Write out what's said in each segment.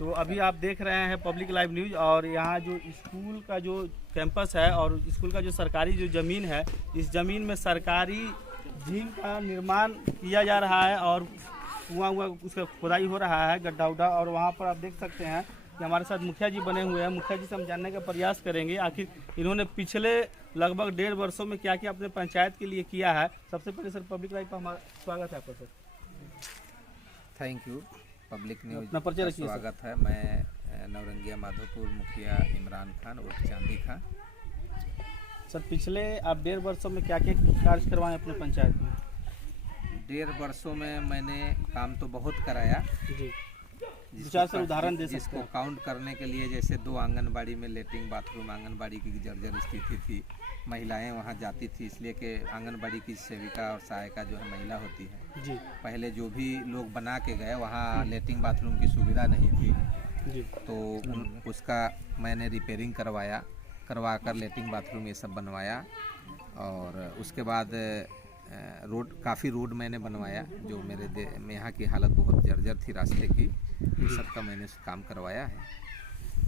तो अभी आप देख रहे हैं पब्लिक लाइव न्यूज़ और यहाँ जो स्कूल का जो कैंपस है और स्कूल का जो सरकारी जो ज़मीन है, इस ज़मीन में सरकारी झील का निर्माण किया जा रहा है और कुआं उसका खुदाई हो रहा है, गड्ढा उड्ढा। और वहाँ पर आप देख सकते हैं कि हमारे साथ मुखिया जी बने हुए हैं। मुखिया जी से हम जानने का प्रयास करेंगे आखिर इन्होंने पिछले लगभग 1.5 वर्षों में क्या क्या अपने पंचायत के लिए किया है। सबसे पहले सर पब्लिक लाइव पर हमारा स्वागत है आपका sir. Thank you. Public news अपना परिचय रखिए। स्वागत है। मैं नवरंगिया माधोपुर मुखिया इमरान खान उर्फ चांदी खान। सर पिछले आप 1.5 वर्षों में क्या क्या कार्य करवाएं अपने पंचायत में? 1.5 वर्षों में मैंने काम तो बहुत कराया जी, विचार से उदाहरण दे सकते जिसको हैं। काउंट करने के लिए, जैसे 2 आंगनबाड़ी में लेटरिन बाथरूम, आंगनबाड़ी की जर्जर स्थिति थी, महिलाएं वहां जाती थी, इसलिए कि आंगनबाड़ी की सेविका और सहायिका जो है महिला होती है जी पहले जो भी लोग बना के गए वहाँ लेटरिन बाथरूम की सुविधा नहीं थी, जी। तो उसका मैंने रिपेयरिंग करवा कर लेटरिन बाथरूम ये सब बनवाया। और उसके बाद काफ़ी रोड मैंने बनवाया, जो मेरे यहाँ की हालत बहुत जर्जर थी रास्ते की, सबका मैंने काम करवाया है।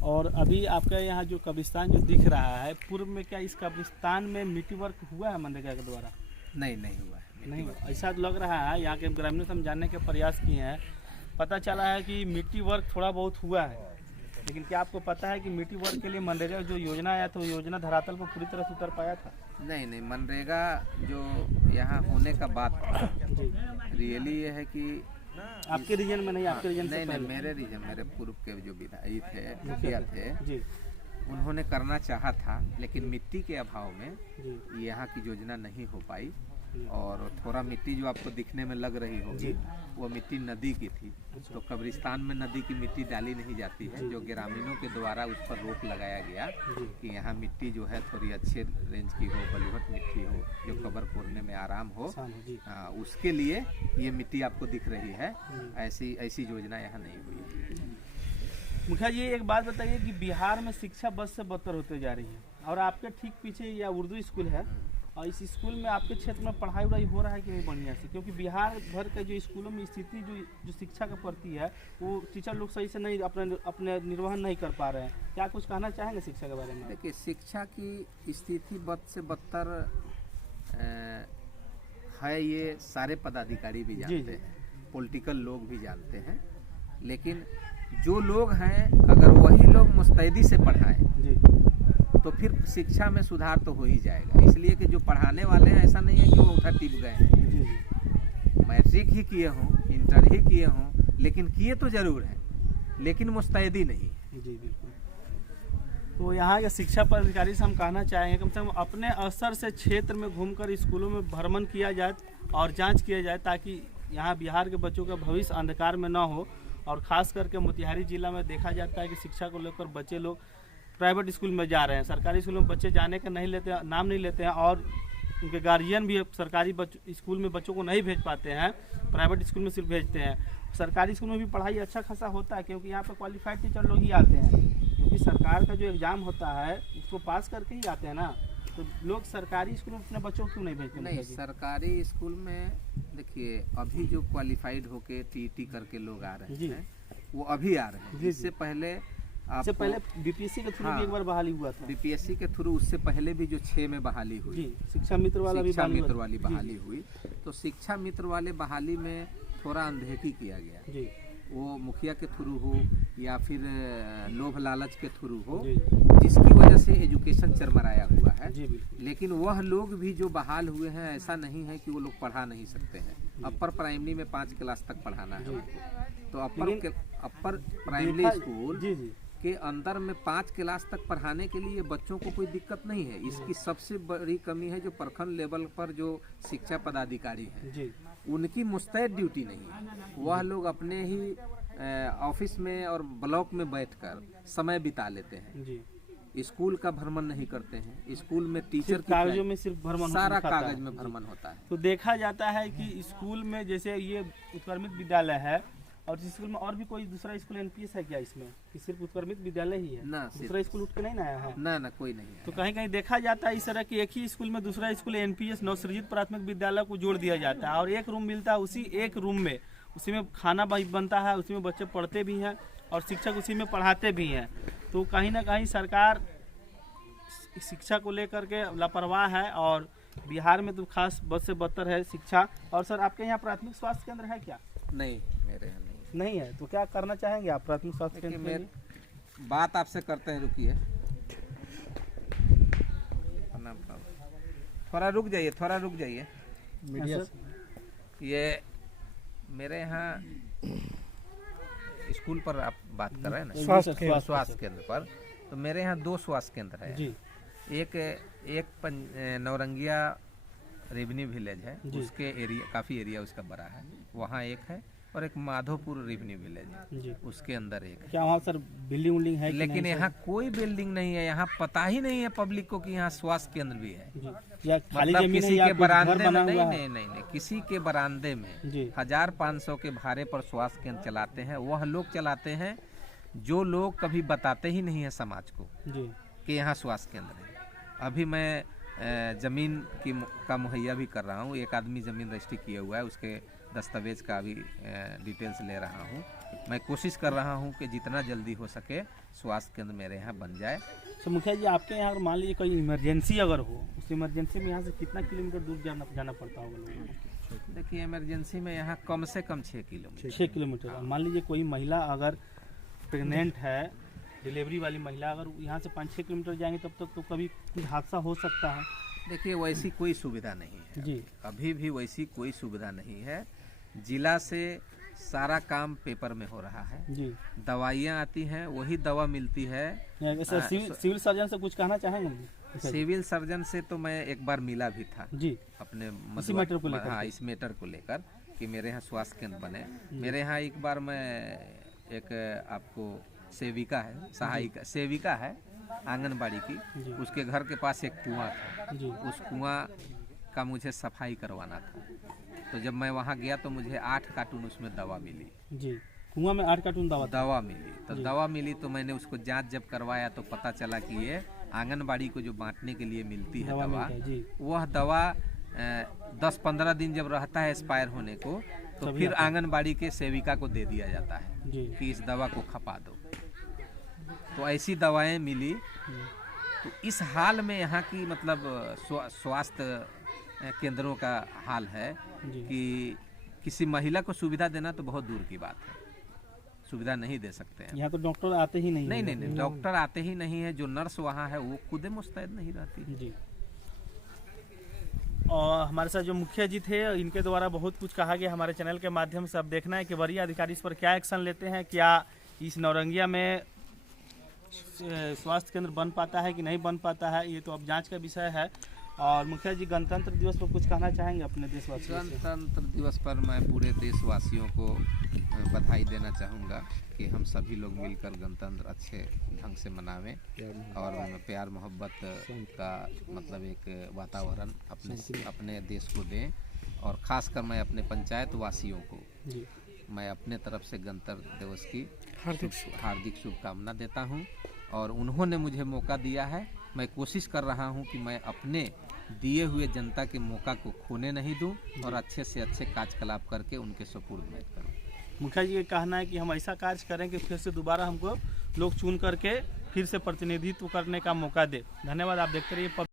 और अभी आपका यहाँ जो कब्रिस्तान जो दिख रहा है, पूर्व में क्या इस कब्रिस्तान में मिट्टी वर्क हुआ है मनरेगा के द्वारा? नहीं हुआ है। नहीं हुआ, ऐसा लग रहा है। यहाँ के ग्रामीणों से हम जानने के प्रयास किए हैं, पता चला है कि मिट्टी वर्क थोड़ा बहुत हुआ है। लेकिन क्या आपको पता है कि मिट्टी वर्क के लिए मनरेगा जो योजना आया था, वो योजना धरातल पर पूरी तरह से उतर पाया था? नहीं, मनरेगा जो यहाँ होने का बात था, रियली ये है कि आपके रीजन में नहीं, आपके रीजन से नहीं, मेरे रीजन, मेरे पूर्व के जो विधायी थे, मुखिया थे जी, उन्होंने करना चाहा था, लेकिन मिट्टी के अभाव में यहाँ की योजना नहीं हो पाई। और थोड़ा मिट्टी जो आपको दिखने में लग रही होगी वो मिट्टी नदी की थी, तो कब्रिस्तान में नदी की मिट्टी डाली नहीं जाती है, जो ग्रामीणों के द्वारा उस पर रोक लगाया गया कि यहाँ मिट्टी जो है थोड़ी अच्छे रेंज की हो, बलुहट मिट्टी हो, जो कब्र खोदने में आराम हो, उसके लिए ये मिट्टी आपको दिख रही है। ऐसी योजना यहाँ नहीं हुई। मुखिया जी एक बात बताइए कि बिहार में शिक्षा बद से बदतर होते जा रही है और आपके ठीक पीछे या उर्दू स्कूल है, और इस स्कूल में आपके क्षेत्र में पढ़ाई वढ़ाई हो रहा है कि नहीं बढ़िया से? क्योंकि बिहार भर के जो स्कूलों में स्थिति जो शिक्षा के प्रति है, वो टीचर लोग सही से नहीं अपने निर्वहन नहीं कर पा रहे हैं। क्या कुछ कहना चाहेंगे शिक्षा के बारे में? देखिए, शिक्षा की स्थिति बद से बदतर है, ये सारे पदाधिकारी भी जानते हैं, पॉलिटिकल लोग भी जानते हैं। लेकिन जो लोग हैं, अगर वही लोग मुस्तैदी से पढ़ाएं तो फिर शिक्षा में सुधार तो हो ही जाएगा। इसलिए कि जो पढ़ाने वाले हैं, ऐसा नहीं है कि वो उठा टिप गए हैं, मैट्रिक ही किए हों, इंटर ही किए हों, लेकिन किए तो जरूर हैं, लेकिन मुस्तैदी नहीं। जी बिल्कुल। तो यहाँ के शिक्षा पदाधिकारी से हम कहना चाहेंगे कम से कम अपने असर से क्षेत्र में घूमकर स्कूलों में भ्रमण किया जाए और जाँच किया जाए, ताकि यहाँ बिहार के बच्चों का भविष्य अंधकार में न हो। और ख़ास करके मोतिहारी जिला में देखा जाता है कि शिक्षा को लेकर बच्चे लोग प्राइवेट स्कूल में जा रहे हैं, सरकारी स्कूल में बच्चे जाने का नाम नहीं लेते हैं, और उनके गार्जियन भी सरकारी स्कूल में बच्चों को नहीं भेज पाते हैं, प्राइवेट स्कूल में सिर्फ भेजते हैं। सरकारी स्कूल में भी पढ़ाई अच्छा खासा होता है, क्योंकि यहाँ पर क्वालिफाइड टीचर लोग ही आते हैं, क्योंकि सरकार का जो एग्ज़ाम होता है उसको पास करके ही आते हैं ना। तो लोग सरकारी स्कूल में अपने बच्चों को क्यों नहीं भेजते? नहीं, सरकारी स्कूल में देखिए, अभी जो क्वालिफाइड होके टीटी करके लोग आ रहे हैं, वो अभी आ रहे हैं। इससे पहले बीपीएससी के थ्रू भी एक बार बहाली हुआ था। बीपीएससी के थ्रू उससे पहले भी जो 6 में बहाली हुई जी, शिक्षा मित्र वाली बहाली हुई। तो शिक्षा मित्र वाले बहाली में थोड़ा अनदेखी किया गया जी, वो मुखिया के थ्रू हो या फिर लोभ लालच के थ्रू हो, जिसकी वजह से एजुकेशन चरमराया हुआ है। लेकिन वह लोग भी जो बहाल हुए हैं, ऐसा नहीं है कि वो लोग पढ़ा नहीं सकते हैं। अपर प्राइमरी में 5 क्लास तक पढ़ाना है, तो अपर प्राइमरी स्कूल के अंदर में 5 क्लास तक पढ़ाने के लिए बच्चों को कोई दिक्कत नहीं है। इसकी सबसे बड़ी कमी है जो प्रखंड लेवल पर जो शिक्षा पदाधिकारी हैं, उनकी मुस्तैद ड्यूटी नहीं है। वह लोग अपने ही ऑफिस में और ब्लॉक में बैठकर समय बिता लेते हैं, स्कूल का भ्रमण नहीं करते हैं। स्कूल में टीचर कागजों में सिर्फ भ्रमण, सारा कागज में भ्रमण होता है। तो देखा जाता है कि स्कूल में जैसे ये उत्क्रमित विद्यालय है, और इस स्कूल में और भी कोई दूसरा स्कूल एनपीएस है क्या इसमें, कि सिर्फ उत्क्रमित विद्यालय ही है ना? दूसरा स्कूल उठ के नहीं आया है? ना कोई नहीं है। तो कहीं कहीं देखा जाता है इस तरह कि एक ही स्कूल में दूसरा स्कूल एनपीएस नवसृजित प्राथमिक विद्यालय को जोड़ दिया जाता है, और एक रूम मिलता है, उसी एक रूम में उसी में खाना बनता है, उसी में बच्चे पढ़ते भी हैं और शिक्षक उसी में पढ़ाते भी हैं। तो कहीं ना कहीं सरकार शिक्षा को लेकर के लापरवाह है और बिहार में तो खास बद से बदतर है शिक्षा। और सर आपके यहाँ प्राथमिक स्वास्थ्य केंद्र है क्या? नहीं, मेरे यहाँ नहीं है। तो क्या करना चाहेंगे आप प्राथमिक स्वास्थ्य केंद्र के लिए? बात आपसे करते हैं, रुकिए, थोड़ा रुक जाइए। मीडिया ये मेरे यहाँ स्कूल पर आप बात कर रहे हैं ना, स्वास्थ्य केंद्र पर, तो मेरे यहाँ 2 स्वास्थ्य केंद्र है जी। एक नौरंगिया रेवन्यू विलेज है, उसके एरिया काफ़ी एरिया उसका बड़ा है, वहाँ एक है, और एक माधोपुर रेवन्यू विलेज है, उसके अंदर एक है। क्या वहाँ सर बिल्डिंग है? लेकिन यहाँ कोई बिल्डिंग नहीं है, यहाँ पता ही नहीं है पब्लिक को कि यहाँ स्वास्थ्य केंद्र भी है। या खाली मतलब जमीन किसी है के बरामदे में नहीं, किसी के बरामदे में 1500 के भाड़े पर स्वास्थ्य केंद्र चलाते हैं। वह लोग चलाते हैं जो लोग कभी बताते ही नहीं है समाज को कि यहाँ स्वास्थ्य केंद्र है। अभी मैं ज़मीन का मुहैया भी कर रहा हूँ, एक आदमी ज़मीन रजिस्ट्री किया हुआ है, उसके दस्तावेज का भी डिटेल्स ले रहा हूँ। मैं कोशिश कर रहा हूँ कि जितना जल्दी हो सके स्वास्थ्य केंद्र मेरे यहाँ बन जाए। तो मुखिया जी आपके यहाँ मान लीजिए कोई इमरजेंसी अगर हो, उस इमरजेंसी में यहाँ से कितना किलोमीटर दूर जाना पड़ता होगा? देखिए, इमरजेंसी में यहाँ कम से कम 6 किलोमीटर। 6 किलोमीटर। मान लीजिए कोई महिला अगर प्रेग्नेंट है, डिलीवरी वाली महिला, अगर यहाँ से 5-6 किलोमीटर जाएंगे तब तक तो कभी कुछ हादसा हो सकता है। देखिए, वैसी कोई सुविधा नहीं है जी, अभी भी वैसी कोई सुविधा नहीं है। जिला से सारा काम पेपर में हो रहा है जी। दवाइयाँ आती हैं, वही दवा मिलती है। सिविल सर्जन से कुछ कहना चाहेंगे? सिविल सर्जन से तो मैं एक बार मिला भी था जी, अपने इसी मैटर को लेकर। हाँ, इस मैटर को लेकर कि मेरे यहाँ स्वास्थ्य केंद्र बने। मेरे यहाँ एक बार मैं एक आपको सेविका है, सहायिका सेविका है आंगनबाड़ी की, उसके घर के पास एक कुआं था, उस कुआं का मुझे सफाई करवाना था। तो जब मैं वहाँ गया तो मुझे 8 कार्टून उसमें दवा मिली जी। कुआं में 8 कार्टून दवा मिली। तो दवा मिली तो मैंने उसको जांच जब करवाया तो पता चला कि ये आंगनबाड़ी को जो बांटने के लिए मिलती है दवा, वह दवा 10-15 दिन जब रहता है एक्सपायर होने को, तो फिर आंगनबाड़ी के सेविका को दे दिया जाता है कि इस दवा को खपा दो। तो ऐसी दवाएं मिली। तो इस हाल में यहाँ की मतलब स्वास्थ्य केंद्रों का हाल है कि किसी महिला को सुविधा देना तो बहुत दूर की बात है, सुविधा नहीं दे सकते हैं। यहाँ तो डॉक्टर आते ही नहीं। नहीं, डॉक्टर आते ही नहीं है। जो नर्स वहाँ है वो खुद मुस्तैद नहीं रहती जी। और हमारे साथ जो मुखिया जी थे, इनके द्वारा बहुत कुछ कहा गया हमारे चैनल के माध्यम से। अब देखना है कि वरीय अधिकारी इस पर क्या एक्शन लेते हैं। क्या इस नौरंगिया में स्वास्थ्य केंद्र बन पाता है कि नहीं बन पाता है, ये तो अब जांच का विषय है। और मुखिया जी, गणतंत्र दिवस पर कुछ कहना चाहेंगे अपने देशवासियों से? गणतंत्र दिवस पर मैं पूरे देशवासियों को बधाई देना चाहूँगा कि हम सभी लोग मिलकर गणतंत्र अच्छे ढंग से मनावें और प्यार मोहब्बत का मतलब एक वातावरण अपने देश को दें। और ख़ासकर मैं अपने पंचायत वासियों को मैं अपने तरफ से गणतंत्र दिवस की हार्दिक शुभकामना देता हूं। और उन्होंने मुझे मौका दिया है, मैं कोशिश कर रहा हूं कि मैं अपने दिए हुए जनता के मौका को खोने नहीं दूं और अच्छे से अच्छे कार्यकलाप करके उनके सुपुर्द में करूं। मुखिया जी का कहना है कि हम ऐसा कार्य करें कि फिर से दोबारा हमको लोग चुन करके फिर से प्रतिनिधित्व करने का मौका दे। धन्यवाद। आप देखते रहिए।